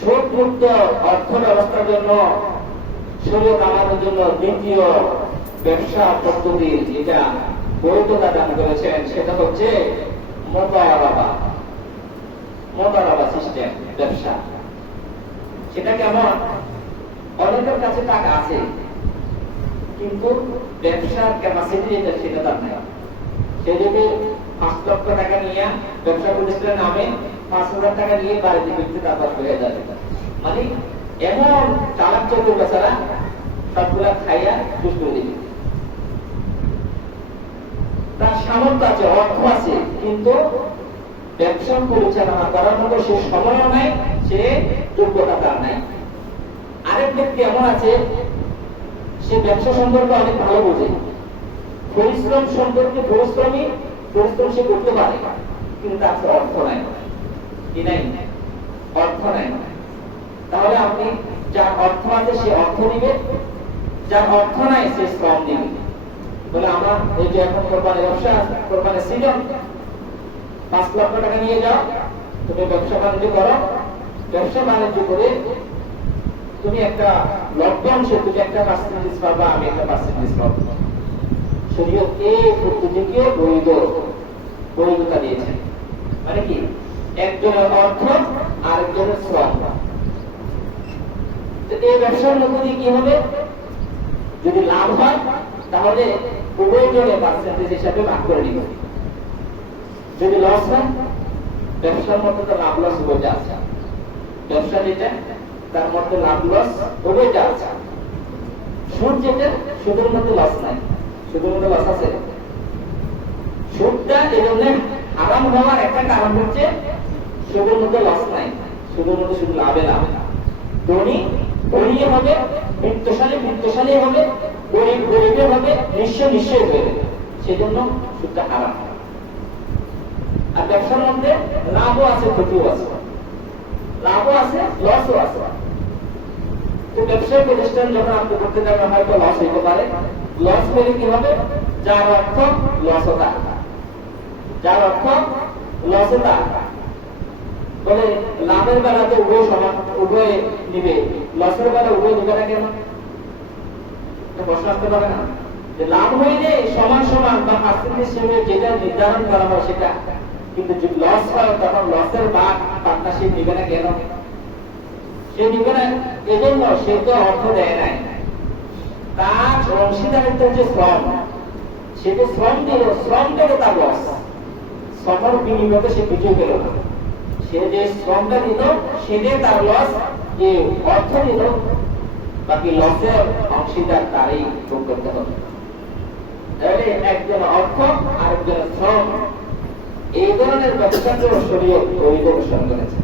সুদমুক্ত অর্থ ব্যবস্থার জন্য শরীয়ত আমাদের জন্য দ্বিতীয় ব্যবসা পদ্ধতির যেটা বৈধতা দান করেছেন সেটা হচ্ছে মোদারাবা সিস্টেম ব্যবসা। সেটা কেমন? অনেকের কাছে টাকা আছে কিন্তু ব্যবসার ক্যাপাসিটি যেটা সেটা তার নেই। সে যদি 5 লক্ষ টাকা নিয়ে ব্যবসা প্রতিষ্ঠানের নামে 5,000 টাকা নিয়ে বাড়িতে বিক্রি তারপর হয়ে যাবে। মানে এমন চালাক চতুর বেচারা সবগুলা খাইয়া শেষ করে দিবে। তার সামর্থ্য আছে, অর্থ আছে, কিন্তু ব্যবসা পরিচালনা করার মতো সে সময়ও নাই, সে যোগ্যতা তার নাই। আরেক ব্যক্তি এমন আছে, সে ব্যবসা সম্পর্কে অনেক ভালো বোঝে, পরিশ্রম সম্পর্কে পরিশ্রম সে করতে পারে, কিন্তু তার অর্থ নাই। কি নাই? অর্থ নাই। তাহলে আপনি যার অর্থ আছে সে অর্থ দিবে, যার অর্থ নাই সে শ্রম দিবে। বলে আমরা এই যে এখন কোরবানি ব্যবসা, কোরবানি সিজন, 5 লক্ষ টাকা নিয়ে যাও, তুমি ব্যবসা বাণিজ্য করো, ব্যবসা বাণিজ্য করে তুমি একটা লকডাউনে তুমি একটা পার্সেন্টেজ পাবা, আমি একটা পার্সেন্টেজ পাবো। শরীয়ত এই পদ্ধতিকে বৈধতা দিয়েছে। মানে কি? একজনের অর্থ আর একজনের শ্রম। এই ব্যবসার মধ্যে দিয়ে কি হবে? যদি লাভ হয় তাহলে উভয়জনে পার্সেন্টেজ হিসাবে ভাগ করে নিবে। যদি লস হয়, ব্যবসার মধ্যে তো লাভ লস উভয়টা আছে। ব্যবসা যেটা তার মধ্যে লাভ লস উভয়টা আছে। সুদ যেটা, সুদের মধ্যে লস নাই, সুদের মধ্যে লস আছে। সুদটা এই জন্য হারাম হওয়ার একটা কারণ হচ্ছে সুদের মধ্যে লস নাই, সুদের মধ্যে শুধু লাভে লাভ। ধনী ধনী হবে, বৃত্তশালী হবে, গরিব গরিবে হবে, নিশ্চয় হবে। সেজন্য সুদটা হারাম। আর ব্যবসার মধ্যে লাভও আছে, ক্ষতিও আছে, লাভও আছে, লসও আছে। তো ব্যবসায় প্রতিষ্ঠান যখন আপনি করতে যাবেন হয়তো লস হইতে পারে। লস হলে কি হবে? যার অর্থ লস হতা, যার অর্থ লস হতা। বলে লাভের বেলাতে উভয় সমান, উভয় নিবে, লসের বেলা উভয় নিবে না কেন? প্রশ্ন আসতে পারে না যে লাভ হইলে সমান সমান বা পার্সেন্টেজ হিসেবে যেটা নির্ধারণ করা হয় সেটা, কিন্তু যদি লস হয় তখন লসের ভাগ পার্টনারশিপ নিবে না কেন? সে নিবে না, এজন্য সে তো অর্থ দেয় নাই। তার অংশীদারিত্ব হচ্ছে শ্রম, সে যে শ্রম দিল, শ্রম থেকে তার লস, শ্রমের বিনিময়ে সে কিছু পেল না। সে যে শ্রমটা দিল সেটাই তার লস, যে অর্থ দিল বাকি লসের অংশীদার তারই ভোগ করতে হবে। তাহলে একজন অর্থ আর একজন শ্রম, এই ধরনের ব্যবসাকে শরীয়ত বৈধ ঘোষণা করেছে।